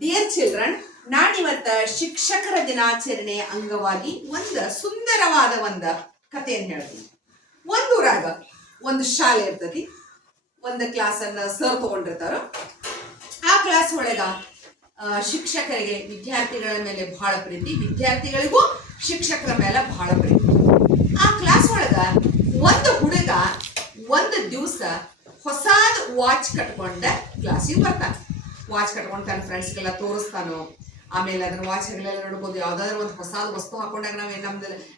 Dear children, ನಾನಿವತ್ತ ಶಿಕ್ಷಕರ ದಿನಾಚರಣೆ ಅಂಗವಾಗಿ ಒಂದು ಸುಂದರವಾದ ಒಂದು ಕಥೆಯನ್ನು ಹೇಳ್ತೀನಿ. ಒಂದೂರಾಗ ಒಂದು ಶಾಲೆ ಇರ್ತತಿ. ಒಂದು ಕ್ಲಾಸನ್ನು ಸರ್ ತಗೊಂಡಿರ್ತಾರೋ. ಆ ಕ್ಲಾಸ್ ಒಳಗ ಶಿಕ್ಷಕರಿಗೆ ವಿದ್ಯಾರ್ಥಿಗಳ ಮೇಲೆ ಬಹಳ ಪ್ರೀತಿ, ವಿದ್ಯಾರ್ಥಿಗಳಿಗೂ ಶಿಕ್ಷಕರ ಮೇಲೆ ಬಹಳ ಪ್ರೀತಿ. ಆ ಕ್ಲಾಸ್ ಒಳಗ ಒಂದು ಹುಡುಗ ಒಂದು ದಿವಸ ಹೊಸಾದ ವಾಚ್ ಕಟ್ಕೊಂಡ ಕ್ಲಾಸಿಗೆ ಬರ್ತಾನೆ. ವಾಚ್ ಕಟ್ಕೊಂಡು ತನ್ನ ಫ್ರೆಂಡ್ಸ್ಗೆಲ್ಲ ತೋರಿಸ್ತಾನೋ. ಆಮೇಲೆ ಅದನ್ನ ವಾಚ್ಗಳೆಲ್ಲ ನೋಡ್ಬೋದು. ಯಾವ್ದಾದ್ರು ಒಂದು ಹೊಸ ವಸ್ತು ಹಾಕೊಂಡಾಗ ನಾವು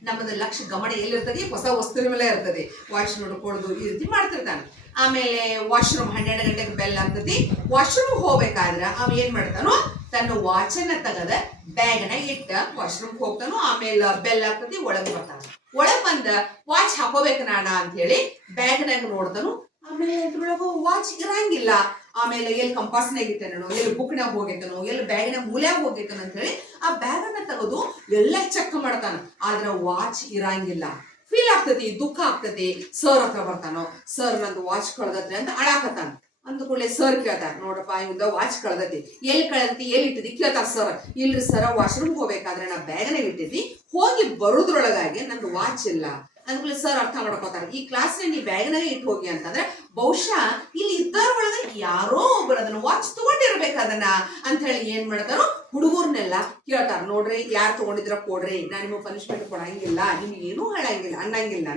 ನಮ್ಮದು ಲಕ್ಷ ಗಮನ ಎಲ್ಲಿರ್ತದೆ, ಹೊಸ ವಸ್ತುವಿನ ಮೇಲೆ ಇರ್ತದೆ. ವಾಚ್ ನೋಡ್ಕೊಳ್ಳೋದು ಈ ರೀತಿ ಮಾಡ್ತಿರ್ತಾನೆ. ಆಮೇಲೆ ವಾಶ್ರೂಮ್ 12 ಗಂಟೆಗೆ ಬೆಲ್ ಆಗ್ತತಿ. ವಾಶ್ರೂಮ್ ಹೋಗ್ಬೇಕಾದ್ರೆ ಅವ ಏನ್ ಮಾಡ್ತಾನೋ, ತನ್ನ ವಾಚನ್ನ ತೆಗದ ಬ್ಯಾಗ್ನ ಇಟ್ಟ ವಾಶ್ರೂಮ್ ಹೋಗ್ತಾನೋ. ಆಮೇಲೆ ಬೆಲ್ ಆಗ್ತತಿ, ಒಳಗೆ ಬರ್ತಾನ. ಒಳಗ್ ಬಂದ ವಾಚ್ ಹಾಕೋಬೇಕು ನಾಡ ಅಂತ ಹೇಳಿ ಬ್ಯಾಗ್ನಾಗ ನೋಡ್ತಾನು. ಆಮೇಲೆ ಅದ್ರೊಳಗ ವಾಚ್ ಇರಂಗಿಲ್ಲ. ಆಮೇಲೆ ಎಲ್ಲಿ ಕಂಪಾಸ್ನಾಗ ಇಟ್ಟನೋ, ಎಲ್ಲಿ ಬುಕ್ನಾಗ ಹೋಗೈತನೋ, ಎಲ್ಲಿ ಬ್ಯಾಗಿನ ಮೂಲ್ಯಾಗ ಹೋಗೈತನೋ ಅಂತ ಹೇಳಿ ಆ ಬ್ಯಾಗ್ ಅನ್ನ ತೆಗೆದು ಎಲ್ಲ ಚೆಕ್ ಮಾಡ್ತಾನ. ಆದ್ರ ವಾಚ್ ಇರಂಗಿಲ್ಲ. ಫೀಲ್ ಆಗ್ತತಿ, ದುಃಖ ಆಗ್ತತಿ. ಸರ್ ಹತ್ರ ಬರ್ತಾನೋ. ಸರ್ ನಂದು ವಾಚ್ ಕಳ್ದತ್ರಿ ಅಂತ ಅಳಾಕತ್ತಾನ. ಅಂದ ಕೂಡಲೇ ಸರ್ ಕೇಳ್ತಾರ, ನೋಡಪ್ಪ ಇವಂದ ವಾಚ್ ಕಳ್ದತಿ, ಎಲ್ಲಿ ಕಳ್ದತಿ, ಎಲ್ಲಿ ಇಟ್ಟಿದಿ ಕೇಳ್ತಾರ ಸರ್. ಇಲ್ರಿ ಸರ್, ವಾಶ್ರೂಮ್ ಹೋಗ್ಬೇಕಾದ್ರೆ ನಾ ಬ್ಯಾಗ್ನಾಗ ಇಟ್ಟಿದ್ದಿ, ಹೋಗಿ ಬರೋದ್ರೊಳಗಾಗಿ ನಂದು ವಾಚ್ ಇಲ್ಲ. ಅಂದ್ಕೂಲೆ ಸರ್ ಅರ್ಥ ಮಾಡ್ಕೋತಾರ, ಈ ಕ್ಲಾಸ್ನ ನೀ ಬ್ಯಾಗ್ನಾಗ ಇಟ್ಟು ಹೋಗಿ ಅಂತಂದ್ರೆ ಬಹುಶಃ ಇಲ್ಲಿ ಇದ್ದವ್ರೊಳಗ ಯಾರೋ ಒಬ್ಬರು ಅದನ್ನ ವಾಚ್ ತಗೊಂಡಿರ್ಬೇಕು ಅದನ್ನ ಅಂತ ಹೇಳಿ ಏನ್ ಮಾಡ್ತಾರೋ, ಹುಡುಗರ್ನೆಲ್ಲ ಕೇಳ್ತಾರ. ನೋಡ್ರಿ, ಯಾರು ತಗೊಂಡಿದ್ರ ಕೊಡ್ರಿ, ನಾ ನಿಮಗೆ ಪನಿಷ್ಮೆಂಟ್ ಕೊಡಂಗಿಲ್ಲ, ನಿಮ್ಗೆ ಏನೂ ಹೇಳಂಗಿಲ್ಲ ಅನ್ನಂಗಿಲ್ಲ.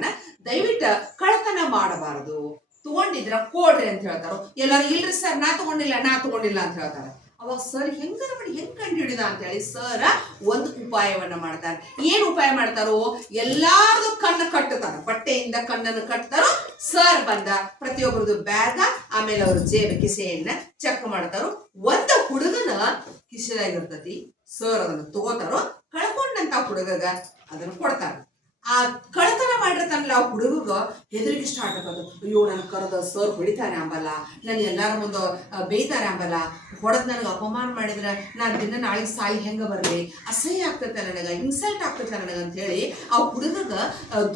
ದಯವಿಟ್ಟು ಕಳ್ಳತನ ಮಾಡಬಾರದು, ತಗೊಂಡಿದ್ರ ಕೊಡ್ರಿ ಅಂತ ಹೇಳ್ತಾರೋ. ಎಲ್ಲಾರು ಇಲ್ರಿ ಸರ್, ನಾ ತಗೊಂಡಿಲ್ಲ ಅಂತ ಹೇಳ್ತಾರ. ಅವಾಗ ಸರ್ ಹೆಂಗಾರ ಮಾಡಿ ಹೆಂಗ್ ಕಂಡು ಹಿಡಿದ ಅಂತ ಹೇಳಿ ಸರ್ ಒಂದು ಉಪಾಯವನ್ನ ಮಾಡ್ತಾರೆ. ಏನ್ ಉಪಾಯ ಮಾಡ್ತಾರೋ, ಎಲ್ಲಾರ್ದು ಕಣ್ಣು ಕಟ್ಟುತ್ತಾರ, ಬಟ್ಟೆಯಿಂದ ಕಣ್ಣನ್ನು ಕಟ್ತಾರೋ. ಸರ್ ಬಂದ ಪ್ರತಿಯೊಬ್ಬರದು ಬ್ಯಾಗ್, ಆಮೇಲೆ ಅವ್ರ ಜೇಬು ಕಿಸೆಯನ್ನ ಚೆಕ್ ಮಾಡ್ತಾರೋ. ಒಂದು ಹುಡುಗನ ಕಿಸೆಯಾಗಿರ್ತತಿ. ಸರ್ ಅದನ್ನ ತಗೋತಾರೋ. ಕಳ್ಕೊಂಡಂತ ಹುಡುಗಗ ಅದನ್ನ ಕೊಡ್ತಾರ. ಆ ಕಳತನ ಮಾಡಿರ್ತಾನಲ್ಲ ಆ ಹುಡುಗ ಹೆದರಿಕೆ ಸ್ಟಾರ್ಟ್ ಆಗೋದು. ಅಯ್ಯೋ, ನನ್ ಕರೆದ ಸರ್ ಹೊಡಿತಾರೆ ಅಂಬಲ್ಲ, ನನ್ ಎಲ್ಲಾರ ಮುಂದೆ ಬೇಯ್ತಾರೆ ಅಂಬಲ್ಲ, ಹೊಡೆದ್ ನನಗೆ ಅಪಮಾನ ಮಾಡಿದ್ರೆ ನಾನು ದಿನ ನಾಳೆಗೆ ಸಾಯಿ ಹೆಂಗ ಬರ್ಲಿ, ಅಸಹ್ಯ ಆಗ್ತೈತೆ ನನಗೆ, ಇನ್ಸಲ್ಟ್ ಆಗ್ತೈತೆ ನನಗೆ ಅಂತ ಹೇಳಿ ಆ ಹುಡುಗಗ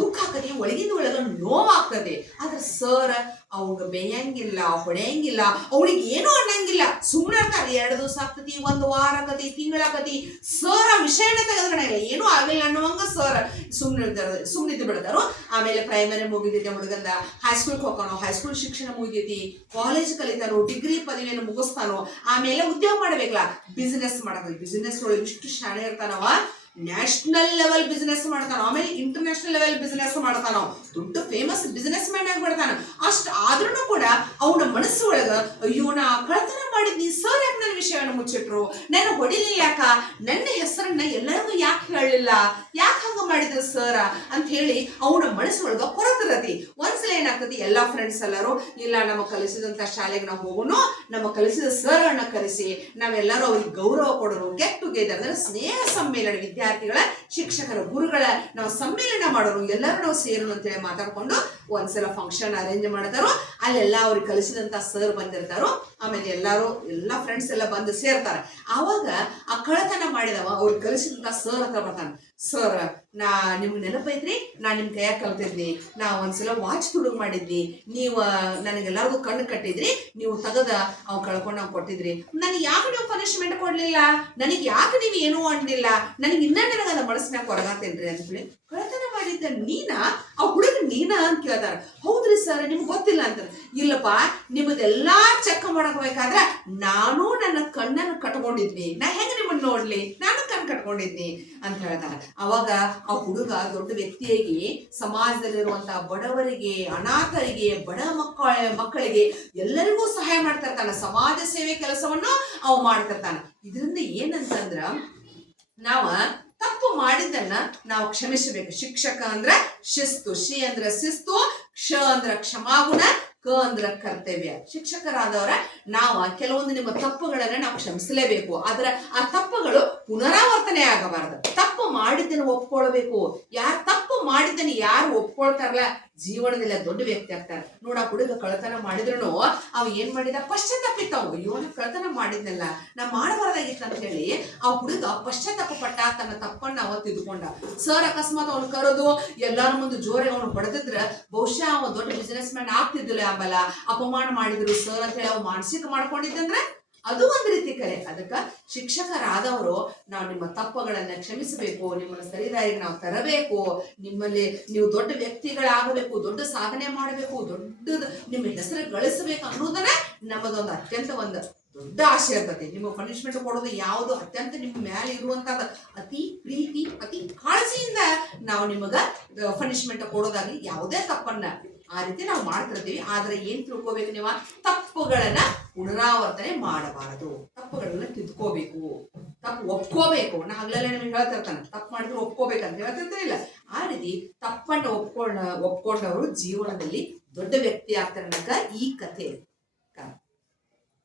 ದುಃಖ ಆಗ್ತದೆ, ಒಳಗಿಂದ ಒಳಗ ನೋವಾಗ್ತದೆ. ಆದ್ರೆ ಸರ್ ಅವಾಗ ಬೇಯಂಗಿಲ್ಲ, ಹೊಡೆಯಂಗಿಲ್ಲ, ಅವಳಿಗೆ ಏನೂ ಅನ್ನಂಗಿಲ್ಲ. ಸುಮ್ಮನೆ ಇರ್ತಾರೆ. 2 ದಿವಸ ಆಗ್ತತಿ, 1 ವಾರ ಆಗತಿ, ತಿಂಗಳಾಗತಿ. ಸರ್ ಆ ವಿಷಯನ ತೆಗೆದ್ರೆ ಏನೂ ಆಗಿಲ್ಲ ಅನ್ನುವಂಗ ಸರ್ ಸುಮ್ಮನಿದ್ದು ಬಿಡ್ತಾರೋ. ಆಮೇಲೆ ಪ್ರೈಮರಿ ಮುಗಿದೈತಿ ಹುಡುಗಂದ, ಹೈಸ್ಕೂಲ್ಗೆ ಹೋಗ್ತಾನೋ, ಹೈಸ್ಕೂಲ್ ಶಿಕ್ಷಣ ಮುಗಿದೈತಿ, ಕಾಲೇಜ್ ಕಲಿತಾನೋ, ಡಿಗ್ರಿ ಪದವಿಯನ್ನು ಮುಗಿಸ್ತಾನೋ. ಆಮೇಲೆ ಉದ್ಯೋಗ ಮಾಡ್ಬೇಕಲ್ಲ, ಬಿಸಿನೆಸ್ ಮಾಡಬೇಕು. ಬಿಸಿನೆಸ್ ಒಳಗೆ ಇಷ್ಟು ಶಾಣೆ ಇರ್ತಾನವ, ನ್ಯಾಷನಲ್ ಲೆವೆಲ್ ಬಿಸ್ನೆಸ್ ಮಾಡ್ತಾನೋ, ಆಮೇಲೆ ಇಂಟರ್ನ್ಯಾಷನಲ್ ಲೆವೆಲ್ ಬಿಸ್ನೆಸ್ ಮಾಡ್ತಾನೋ, ದೊಡ್ಡ ಫೇಮಸ್ ಬಿಸ್ನೆಸ್ ಮ್ಯಾನ್ ಆಗ್ಬಿಡ್ತಾನ. ಅಷ್ಟು ಆದ್ರೂ ಕೂಡ ಅವನ ಮನಸ್ಸು ಒಳಗ, ಅಯ್ಯೋ ನಾ ಕಳ್ತನ ಮಾಡಿದ್ನಿ, ಸರ್ ಯಾಕೆ ನನ್ನ ವಿಷಯವನ್ನು ಮುಚ್ಚಿಟ್ರು, ನನ್ನ ಹೊಡಿಲಿಲ್ಲ ಯಾಕ, ನನ್ನ ಹೆಸರನ್ನ ಎಲ್ಲರಿಗೂ ಯಾಕೆ ಹೇಳಲಿಲ್ಲ, ಯಾಕೆ ಹಂಗ ಮಾಡಿದ್ರು ಸರ್ ಅಂತ ಹೇಳಿ ಅವನ ಮನಸ್ಸು ಒಳಗ ಕೊರತಿರತಿ. ಒಂದ್ಸಲ ಏನಾಗ್ತತಿ, ಎಲ್ಲಾ ಫ್ರೆಂಡ್ಸ್ ಎಲ್ಲರೂ, ಇಲ್ಲ ನಮ್ಮ ಕಲಿಸಿದಂತ ಶಾಲೆಗೆ ನಾವು ಹೋಗೋನು, ನಮ್ಮ ಕಲಿಸಿದ ಸರ್ ಅನ್ನ ಕರೆಸಿ ನಾವೆಲ್ಲರೂ ಅವ್ರಿಗೆ ಗೌರವ ಕೊಡೋರು, ಗೆಟ್ ಟುಗೆದರ್ ಅಂದ್ರೆ ಸ್ನೇಹ ಸಮ್ಮೇಳನ, ವಿದ್ಯಾರ್ಥಿಗಳ ಶಿಕ್ಷಕರ ಗುರುಗಳ ನಾವು ಸಮ್ಮೇಳನ ಮಾಡೋರು, ಎಲ್ಲರೂ ನಾವು ಸೇರೋಣ ಅಂತೇಳಿ ಮಾತಾಡ್ಕೊಂಡು ಒಂದ್ಸಲ ಫಂಕ್ಷನ್ ಅರೇಂಜ್ ಮಾಡ್ತಾರೋ. ಅಲ್ಲೆಲ್ಲ ಅವ್ರಿಗೆ ಕಲಿಸಿದಂತ ಸರ್ ಬಂದಿರ್ತಾರೋ. ಆಮೇಲೆ ಎಲ್ಲಾ ಫ್ರೆಂಡ್ಸ್ ಎಲ್ಲ ಬಂದು ಸೇರ್ತಾರೆ. ಆವಾಗ ಆ ಕಳತನ ಮಾಡಿದವ ಅವ್ರಿಗೆ ಕಲಿಸಿದಂತ ಸರ್ ಹತ್ರ ಬರ್ತಾನೆ. ಸರ್, ನಾ ನಿಮ್ಗೆ ನೆನಪೈತ್ರಿ, ನಾ ನಿಮ್ ಕೈಯಾಗ ಕಲ್ತಿದ್ನಿ, ನಾ ಒಂದ್ಸಲ ವಾಚ್ ತುಡುಗ್ ಮಾಡಿದ್ನಿ, ನೀವು ನನಗೆಲ್ಲರಿಗೂ ಕಣ್ಣು ಕಟ್ಟಿದ್ರಿ, ನೀವು ತೆಗದ ಅವ್ ಕಳ್ಕೊಂಡು ನಾವು ಕೊಟ್ಟಿದ್ರಿ, ನನಗೆ ಯಾಕೆ ನೀವು ಪನಿಷ್ಮೆಂಟ್ ಕೊಡ್ಲಿಲ್ಲ, ನನಗೆ ಯಾಕೆ ನೀವು ಏನೂ ಅನ್ನಲಿಲ್ಲ, ನನಗೆ ನನಗದ ಮನಸ್ಸಿನಾಗ ಹೊರಗಾತೇನ್ರಿ ಅಂತ ಹೇಳಿ. ಕಳತನ ಮಾಡಿದ್ದ ನೀನಾ, ಆ ಹುಡುಗ ನೀನಾ ಅಂತ ಕೇಳ್ತಾರ. ಹೌದ್ರಿ ಸರ್, ನಿಮ್ಗೆ ಗೊತ್ತಿಲ್ಲ ಅಂತಾರೆ. ಇಲ್ಲಪ್ಪ, ನಿಮ್ಮದೆಲ್ಲಾ ಚೆಕ್ ಮಾಡಬೇಕಾದ್ರೆ ನಾನು ನನ್ನ ಕಣ್ಣನ್ನು ಕಟ್ಕೊಂಡಿದ್ನಿ, ನಾ ಹೆಂಗ ನಿಮ್ಮನ್ನ ನೋಡ್ಲಿ, ನಾನು ಕಣ್ಣು ಕಟ್ಕೊಂಡಿದ್ನಿ ಅಂತ ಹೇಳ್ತಾರೆ. ಅವಾಗ ಆ ಹುಡುಗ ದೊಡ್ಡ ವ್ಯಕ್ತಿಯಾಗಿ ಸಮಾಜದಲ್ಲಿರುವಂತಹ ಬಡವರಿಗೆ, ಅನಾಥರಿಗೆ, ಬಡ ಮಕ್ಕಳಿಗೆ ಎಲ್ಲರಿಗೂ ಸಹಾಯ ಮಾಡ್ತಿರ್ತಾನ. ಸಮಾಜ ಸೇವೆ ಕೆಲಸವನ್ನು ಅವ ಮಾಡ್ತಿರ್ತಾನ. ಇದರಿಂದ ಏನಂತಂದ್ರ, ನಾವ ತಪ್ಪು ಮಾಡಿದ್ದನ್ನ ನಾವು ಕ್ಷಮಿಸಬೇಕು. ಶಿಕ್ಷಕ ಅಂದ್ರ ಶಿಸ್ತು, ಶಿ ಅಂದ್ರ ಶಿಸ್ತು, ಕ್ಷ ಅಂದ್ರ ಕ್ಷಮಾಗುಣ, ಕ ಅಂದ್ರ ಕರ್ತವ್ಯ. ಶಿಕ್ಷಕರಾದವರ ನಾವು ಕೆಲವೊಂದು ನಿಮ್ಮ ತಪ್ಪುಗಳನ್ನ ನಾವು ಕ್ಷಮಿಸಲೇಬೇಕು. ಆದ್ರೆ ಆ ತಪ್ಪುಗಳು ಪುನರಾವರ್ತನೆ ಆಗಬಾರದು. ತಪ್ಪು ಮಾಡಿದ್ದನ್ನು ಒಪ್ಕೊಳ್ಬೇಕು. ಯಾರು ತಪ್ಪು ಮಾಡಿದ್ದನ್ನು ಯಾರು ಒಪ್ಕೊಳ್ತಾರಲ್ಲ, ಜೀವನದಲ್ಲಿ ದೊಡ್ಡ ವ್ಯಕ್ತಿ ಆಗ್ತಾರೆ. ನೋಡ, ಹುಡುಗ ಕಳತನ ಮಾಡಿದ್ರು ಅವ ಏನ್ ಮಾಡಿದ, ಪಶ್ಚಾತ್ತಾಪಿತ್ತವ. ಅಯ್ಯೋ, ನಾ ಕಳತನ ಮಾಡಿದ್ನಲ್ಲ, ನಾ ಮಾಡಬಾರ್ದಾಗಿತ್ತು ಅಂತ ಹೇಳಿ ಆ ಹುಡುಗ ಪಶ್ಚಾತ್ತಾಪ ಪಟ್ಟ, ತನ್ನ ತಪ್ಪನ್ನ ಅವ ತಿದ್ದುಕೊಂಡ. ಸರ್ ಅಕಸ್ಮಾತ್ ಅವನು ಕರೆದು ಎಲ್ಲಾರ ಮುಂದೆ ಜೋರಾಗಿ ಅವನು ಹೊಡೆದಿದ್ರ ಬಹುಶಃ ಅವ ದೊಡ್ಡ ಬಿಸಿನೆಸ್ ಮ್ಯಾನ್ ಆಗ್ತಿದ್ದಿಲ್ಲ. ಆಮೇಲೆ ಅಪಮಾನ ಮಾಡಿದ್ರು ಸರ್ ಅಂತ ಹೇಳಿ ಅವ್ ಮಾನಸಿಕ ಮಾಡ್ಕೊಂಡಿದ್ದಂದ್ರೆ ಅದು ಒಂದು ರೀತಿ ಕಲೆ. ಅದಕ್ಕೆ ಶಿಕ್ಷಕರಾದವರು ನಾವು ನಿಮ್ಮ ತಪ್ಪುಗಳನ್ನ ಕ್ಷಮಿಸಬೇಕು, ನಿಮ್ಮನ್ನು ಸರಿದಾರಿಗೆ ನಾವು ತರಬೇಕು, ನಿಮ್ಮಲ್ಲಿ ನೀವು ದೊಡ್ಡ ವ್ಯಕ್ತಿಗಳಾಗಬೇಕು, ದೊಡ್ಡ ಸಾಧನೆ ಮಾಡಬೇಕು, ದೊಡ್ಡದು ನಿಮ್ಮ ಹೆಸರು ಗಳಿಸಬೇಕು ಅನ್ನೋದನ್ನ ನಮ್ಮದೊಂದು ಅತ್ಯಂತ ಒಂದು ದೊಡ್ಡ ಆಸೆ ಇರ್ತದೆ. ನಿಮ್ಮ ಪನಿಷ್ಮೆಂಟ್ ಕೊಡೋದು ಯಾವುದು ಅತ್ಯಂತ ನಿಮ್ಮ ಮೇಲೆ ಇರುವಂತಹದ್ದು ಅತಿ ಪ್ರೀತಿ, ಅತಿ ಕಾಳಜಿಯಿಂದ ನಾವು ನಿಮಗ ಪನಿಷ್ಮೆಂಟ್ ಕೊಡೋದಾಗ್ಲಿ, ಯಾವುದೇ ತಪ್ಪನ್ನ ಆ ರೀತಿ ನಾವು ಮಾಡ್ತಿರ್ತೀವಿ. ಆದ್ರೆ ಏನ್ ತಿಳ್ಕೋಬೇಕು, ನೀವು ತಪ್ಪುಗಳನ್ನ ಪುನರಾವರ್ತನೆ ಮಾಡಬಾರದು, ತಪ್ಪುಗಳನ್ನ ತಿದ್ಕೋಬೇಕು, ತಪ್ಪು ಒಪ್ಕೋಬೇಕು. ನಾ ಹಗಲೆಲ್ಲ ನಿಮ್ಗೆ ಹೇಳ್ತಿರ್ತಾನೆ, ತಪ್ಪು ಮಾಡಿದ್ರೆ ಒಪ್ಕೋಬೇಕಂತ ಹೇಳ್ತಿರ್ತಾನಿಲ್ಲ. ಆ ರೀತಿ ತಪ್ಪನ್ನ ಒಪ್ಕೊಂಡವರು ಜೀವನದಲ್ಲಿ ದೊಡ್ಡ ವ್ಯಕ್ತಿ ಆಗ್ತಾರೆ ಅನ್ನಕ ಈ ಕಥೆ.